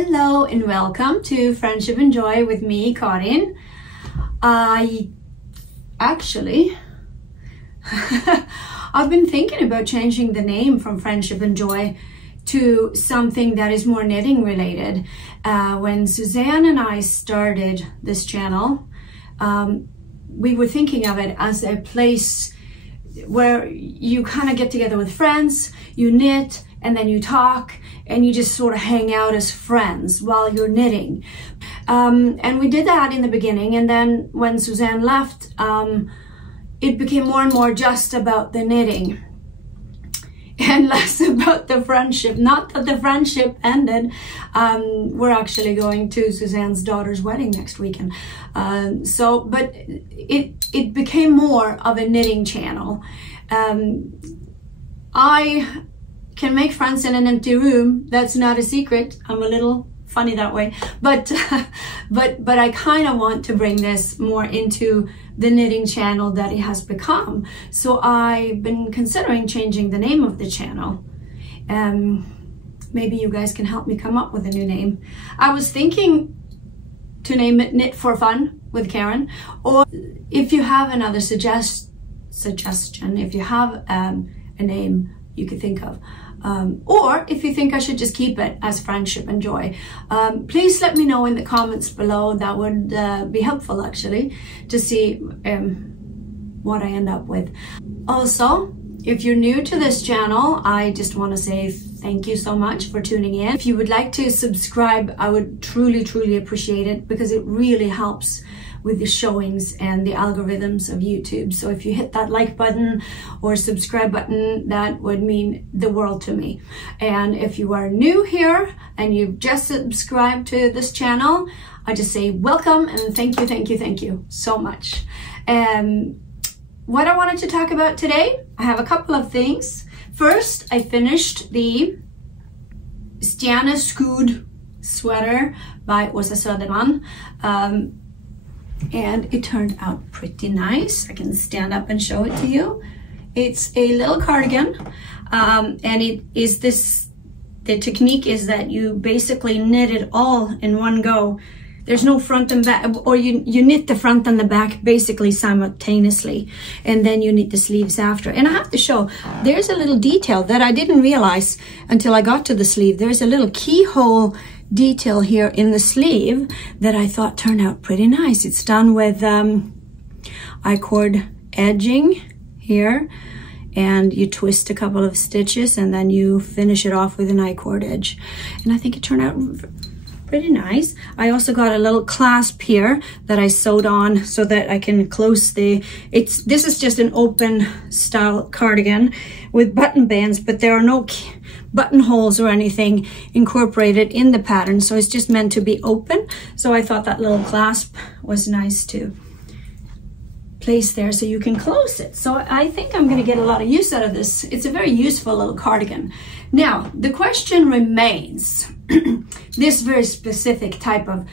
Hello and welcome to Friendship and Joy with me, Karin. I've been thinking about changing the name from Friendship and Joy to something that is more knitting related. When Suzanne and I started this channel, we were thinking of it as a place where you kind of get together with friends, you knit, and then you talk, and you just sort of hang out as friends while you're knitting. And we did that in the beginning, and then when Suzanne left, it became more and more just about the knitting and less about the friendship. Not that the friendship ended. We're actually going to Suzanne's daughter's wedding next weekend. But it became more of a knitting channel. I can make friends in an empty room. That's not a secret. I'm a little funny that way, but I kind of want to bring this more into the knitting channel that it has become. So I've been considering changing the name of the channel. Maybe you guys can help me come up with a new name. I was thinking to name it Knit for Fun with Karen, or if you have another suggestion, if you have a name you could think of. Or if you think I should just keep it as Friendship and Joy, please let me know in the comments below. That would be helpful actually to see what I end up with. Also, if you're new to this channel, I just want to say thank you so much for tuning in. If you would like to subscribe, I would truly appreciate it, because it really helps with the showings and the algorithms of YouTube. So if you hit that like button or subscribe button, that would mean the world to me. And if you are new here and you've just subscribed to this channel, I just say welcome and thank you so much. What I wanted to talk about today, I have a couple of things. First, I finished the Stjerneskud sweater by Åsa Söderman. And it turned out pretty nice. I can stand up and show it to you. It's a little cardigan, and it is the technique is that you basically knit it all in one go. There's no front and back, or you knit the front and the back basically simultaneously, and then you knit the sleeves after. And I have to show, there's a little detail that I didn't realize until I got to the sleeve. There's a little keyhole detail here in the sleeve that I thought turned out pretty nice. It's done with I-cord edging here, and you twist a couple of stitches and then you finish it off with an I-cord edge, and I think it turned out pretty nice. I also got a little clasp here that I sewed on so that I can close this is just an open style cardigan with button bands, but there are no buttonholes or anything incorporated in the pattern, so it's just meant to be open. So I thought that little clasp was nice to place there so you can close it. So I think I'm going to get a lot of use out of this. It's a very useful little cardigan. Now the question remains, this very specific type of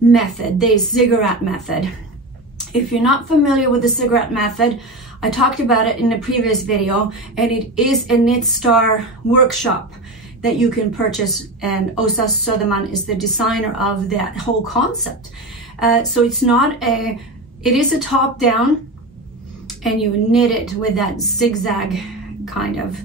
method, the Ziggurat method. If you're not familiar with the Ziggurat method, I talked about it in a previous video, and it is a Knit Star workshop that you can purchase, and Åsa Söderman is the designer of that whole concept. So it is a top down, and you knit it with that zigzag kind of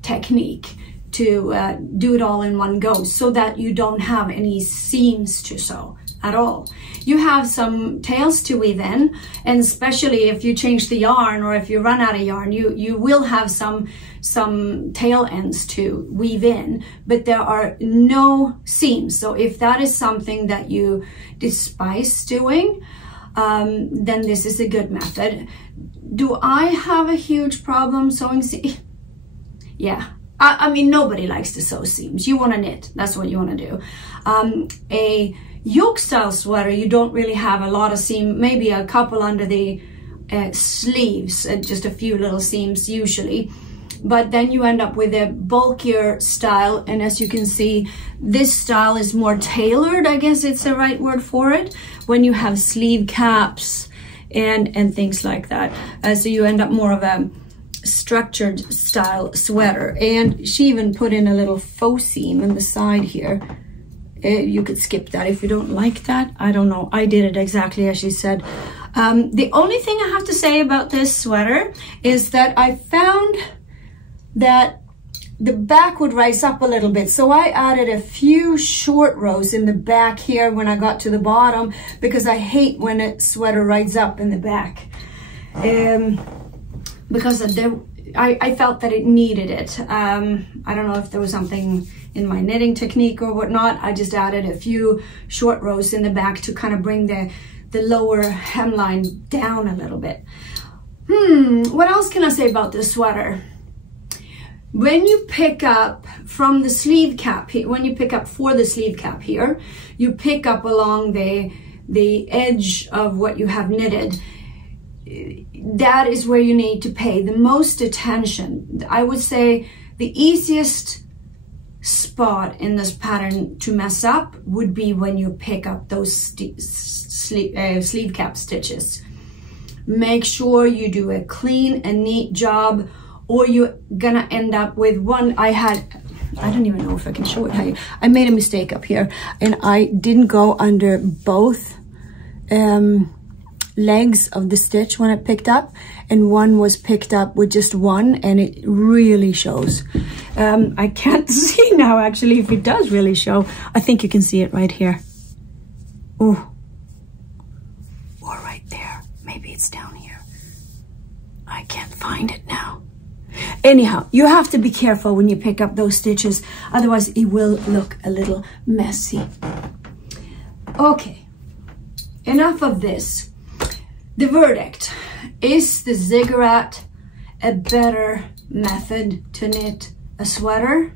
technique to do it all in one go, so that you don't have any seams to sew at all. You have some tails to weave in, and especially if you change the yarn or if you run out of yarn, you will have some tail ends to weave in, but there are no seams. So if that is something that you despise doing, then this is a good method. Do I have a huge problem sewing seams? Yeah. I mean, nobody likes to sew seams. You want to knit. That's what you want to do. A yoke style sweater, you don't really have a lot of seam, maybe a couple under the sleeves, just a few little seams usually. But then you end up with a bulkier style, and as you can see, this style is more tailored, I guess it's the right word for it, when you have sleeve caps and things like that. So you end up more of a structured style sweater. And she even put in a little faux seam on the side here. You could skip that if you don't like that. I don't know. I did it exactly as she said. The only thing I have to say about this sweater is that I found that the back would rise up a little bit. So I added a few short rows in the back here when I got to the bottom, because I hate when a sweater rides up in the back. Because I felt that it needed it. I don't know if there was something in my knitting technique or whatnot. I just added a few short rows in the back to kind of bring the lower hemline down a little bit. What else can I say about this sweater? When you pick up from the sleeve cap here, when you pick up for the sleeve cap here, you pick up along the edge of what you have knitted. That is where you need to pay the most attention. I would say the easiest spot in this pattern to mess up would be when you pick up those sleeve cap stitches. Make sure you do a clean and neat job, or you're gonna end up with one. I don't even know if I can show it. I made a mistake up here, and I didn't go under both legs of the stitch when I picked up, and one was picked up with just one, and it really shows. I can't see now actually if it does really show. I think you can see it right here. Oh, or right there. Maybe it's down here. I can't find it now. Anyhow, you have to be careful when you pick up those stitches, otherwise it will look a little messy. Okay, enough of this. The verdict: is the Ziggurat a better method to knit a sweater?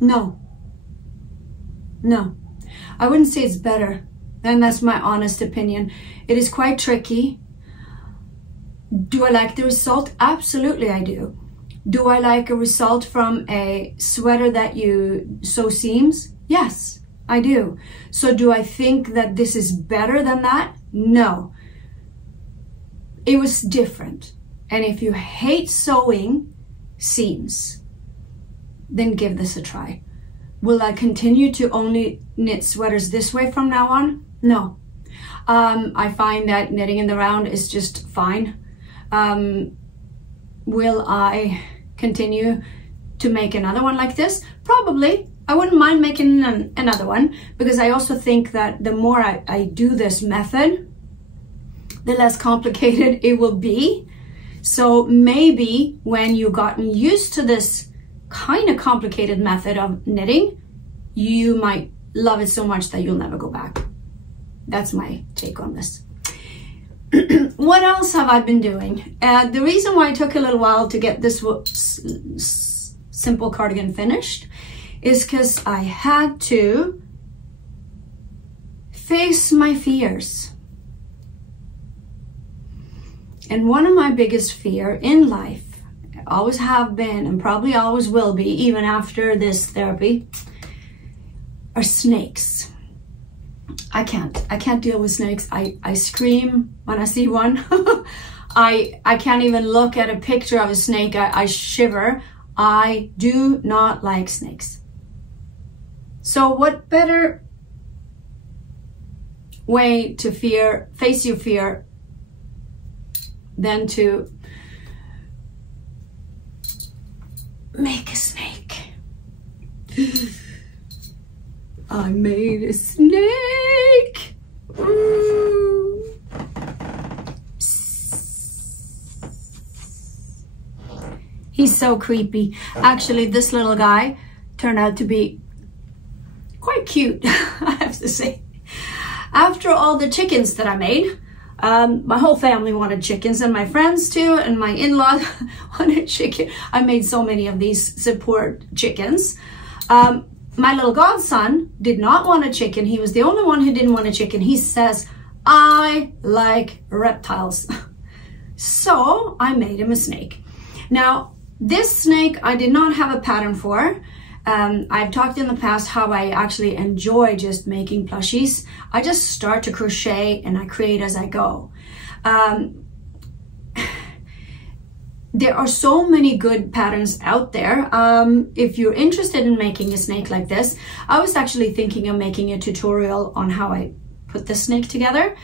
No. No, I wouldn't say it's better, and that's my honest opinion. It is quite tricky. Do I like the result? Absolutely I do. Do I like a result from a sweater that you sew seams? Yes, I do. So do I think that this is better than that? No. It was different. And if you hate sewing seams, then give this a try. Will I continue to only knit sweaters this way from now on? No. I find that knitting in the round is just fine. Will I continue to make another one like this? Probably. I wouldn't mind making another one, because I also think that the more I do this method, the less complicated it will be. So maybe when you've gotten used to this kind of complicated method of knitting, you might love it so much that you'll never go back. That's my take on this. What else have I been doing? The reason why it took a little while to get this simple cardigan finished is because I had to face my fears. And one of my biggest fears in life, always have been and probably always will be, even after this therapy, are snakes. I can't deal with snakes. I scream when I see one. I can't even look at a picture of a snake. I shiver. I do not like snakes. So what better way to face your fear than to make a snake? I made a snake. He's so creepy. Actually, this little guy turned out to be quite cute, I have to say. After all the chickens that I made, my whole family wanted chickens, and my friends too, and my in-laws wanted chicken. I made so many of these support chickens. My little godson did not want a chicken. He was the only one who didn't want a chicken. He says, I like reptiles. So I made him a snake. Now, this snake I did not have a pattern for. I've talked in the past how I actually enjoy just making plushies. I just start to there are so many good patterns out there. If you're interested in making a snake like this, I was actually thinking of making a tutorial on how I put the snake together.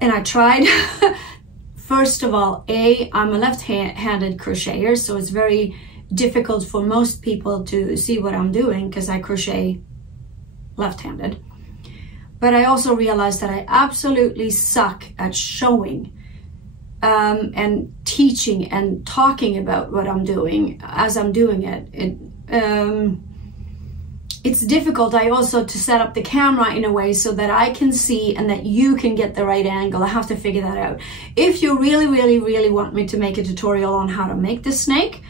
And I tried. First of all, I'm a left-handed crocheter, so it's very difficult for most people to see what I'm doing because I crochet left-handed. But I also realized that I absolutely suck at showing and teaching and talking about what I'm doing as I'm doing it. It's difficult also to set up the camera in a way so that I can see and that you can get the right angle. I have to figure that out. If you really, really, really want me to make a tutorial on how to make this snake,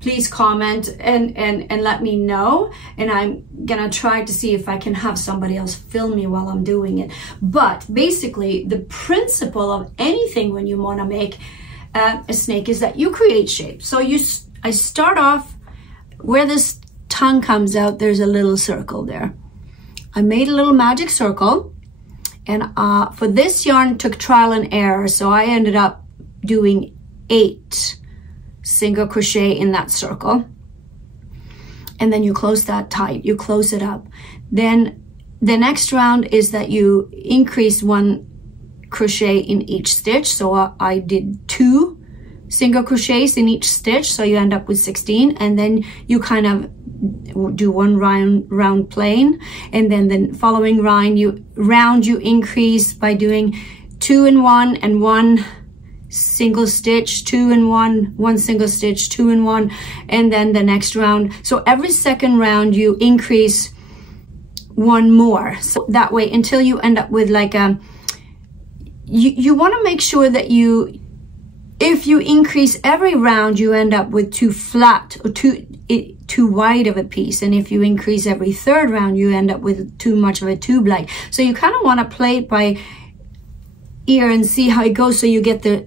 please comment and let me know, and I'm gonna try to see if I can have somebody else film me while I'm doing it. But basically, the principle of anything when you want to make a snake is that you create shapes. So I start off where this tongue comes out, there's a little circle there. I made a little magic circle, and for this yarn took trial and error, so I ended up doing 8 single crochet in that circle, and then you close that tight, you close it up. Then the next round is that you increase 1 crochet in each stitch, so I did 2 single crochets in each stitch, so you end up with 16, and then you kind of do 1 round plain, and then the following round you increase by doing 2 in 1 and 1 single stitch, 2 in 1, 1 single stitch, 2 in 1, and then the next round. So every second round you increase 1 more, so that way until you end up with like a, you want to make sure that if you increase every round, you end up with too flat or too wide of a piece, and if you increase every third round, you end up with too much of a tube like. So you kind of want to play it by ear and see how it goes, so you get the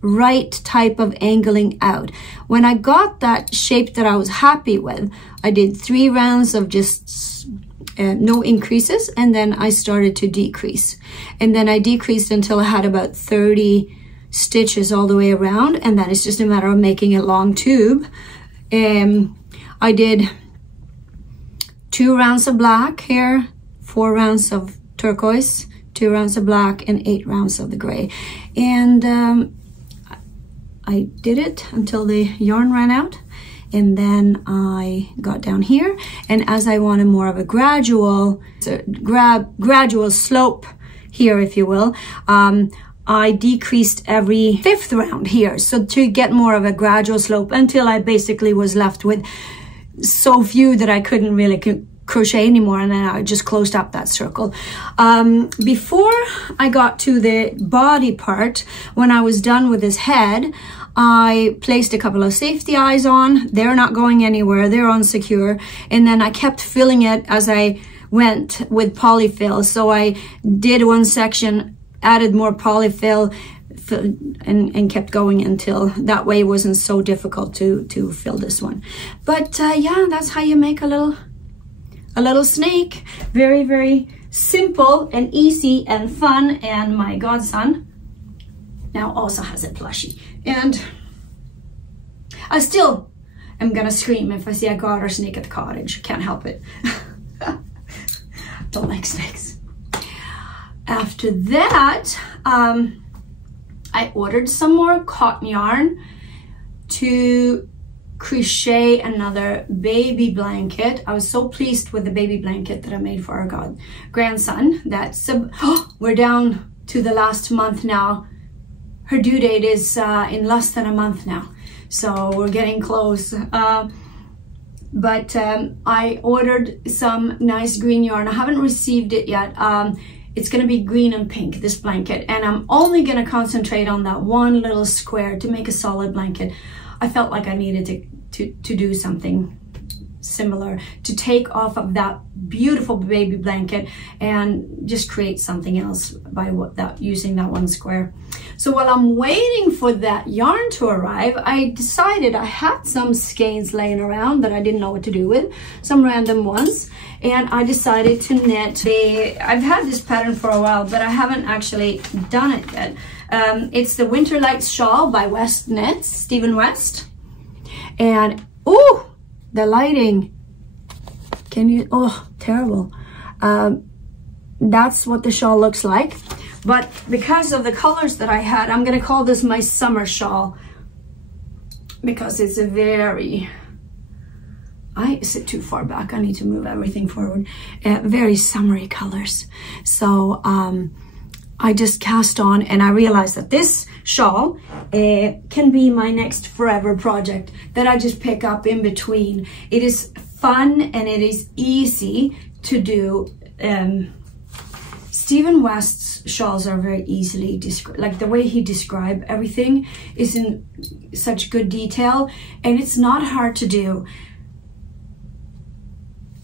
right type of angling out. When I got that shape that I was happy with, I did 3 rounds of just no increases, and then I started to decrease, and then I decreased until I had about 30 stitches all the way around, and then it's just a matter of making a long tube. I did 2 rounds of black here, 4 rounds of turquoise, 2 rounds of black, and 8 rounds of the gray. And I did it until the yarn ran out, and then I got down here, and as I wanted more of a gradual slope here, if you will, I decreased every 5th round here, so to get more of a gradual slope until I basically was left with so few that I couldn't really crochet anymore, and then I just closed up that circle. Before I got to the body part, when I was done with his head, I placed a couple of safety eyes on. They're not going anywhere, they're on secure, and then I kept filling it as I went with polyfill. So I did 1 section, added more polyfill, and kept going until that way it wasn't so difficult to fill this one. But yeah, that's how you make a little snake. Very, very simple and easy and fun. And my godson now also has a plushie, and I still am gonna scream if I see a garter snake at the cottage. Can't help it. Don't like snakes. After that, I ordered some more cotton yarn to crochet another baby blanket. I was so pleased with the baby blanket that I made for our grandson. We're down to the last month now. Her due date is in less than a month now, so we're getting close. But I ordered some nice green yarn. I haven't received it yet. It's gonna be green and pink, this blanket, and I'm only gonna concentrate on that one little square to make a solid blanket. I felt like I needed to do something similar, to take off of that beautiful baby blanket and just create something else by using that one square. So while I'm waiting for that yarn to arrive, I decided I had some skeins laying around that I didn't know what to do with, some random ones, and I decided to knit I've had this pattern for a while, but I haven't actually done it yet. It's the Winter Lights shawl by West Knits, Stephen West. And, oh, the lighting. Can you, oh, terrible. That's what the shawl looks like. But because of the colors that I had, I'm gonna call this my summer shawl, because it's a very, I sit too far back. I need to move everything forward. Very summery colors. So I just cast on, and I realized that this shawl can be my next forever project that I just pick up in between. It is fun and it is easy to do. Stephen West's shawls are very easily described. Like the way he described everything is in such good detail, and it's not hard to do.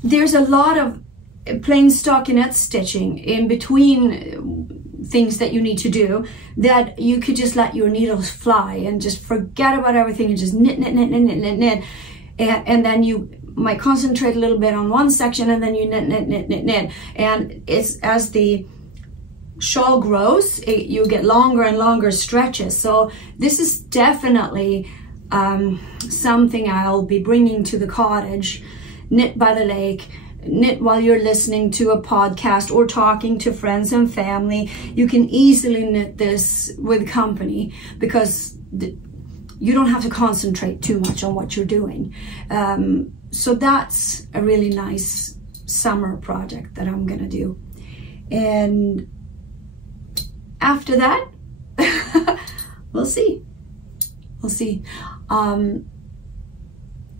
There's a lot of plain stockinette stitching in between things that you need to do that you could just let your needles fly and just forget about everything and just knit, knit, knit, knit, knit, knit, knit. And then you might concentrate a little bit on one section, and then you knit, knit, knit, knit, knit. And it's, as the shawl grows, you get longer and longer stretches. So this is definitely something I'll be bringing to the cottage. Knit by the lake, knit while you're listening to a podcast or talking to friends and family. You can easily knit this with company, because you don't have to concentrate too much on what you're doing. So that's a really nice summer project that I'm gonna do. And after that, we'll see. We'll see.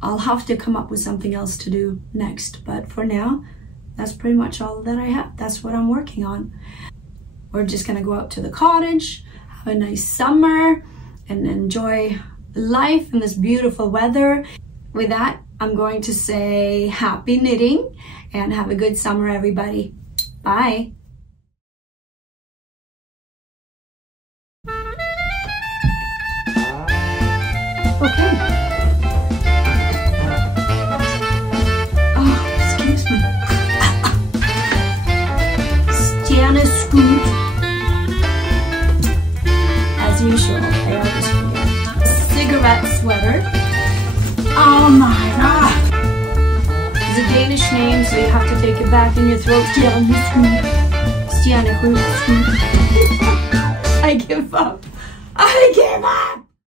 I'll have to come up with something else to do next, but for now, that's pretty much all that I have. That's what I'm working on. We're just gonna go out to the cottage, have a nice summer, and enjoy life in this beautiful weather. With that, I'm going to say happy knitting and have a good summer, everybody. Bye. Okay. Scoot. As usual, I always forget. Ziggurat sweater. Oh my god! It's a Danish name, so you have to take it back in your throat. I give up. I give up!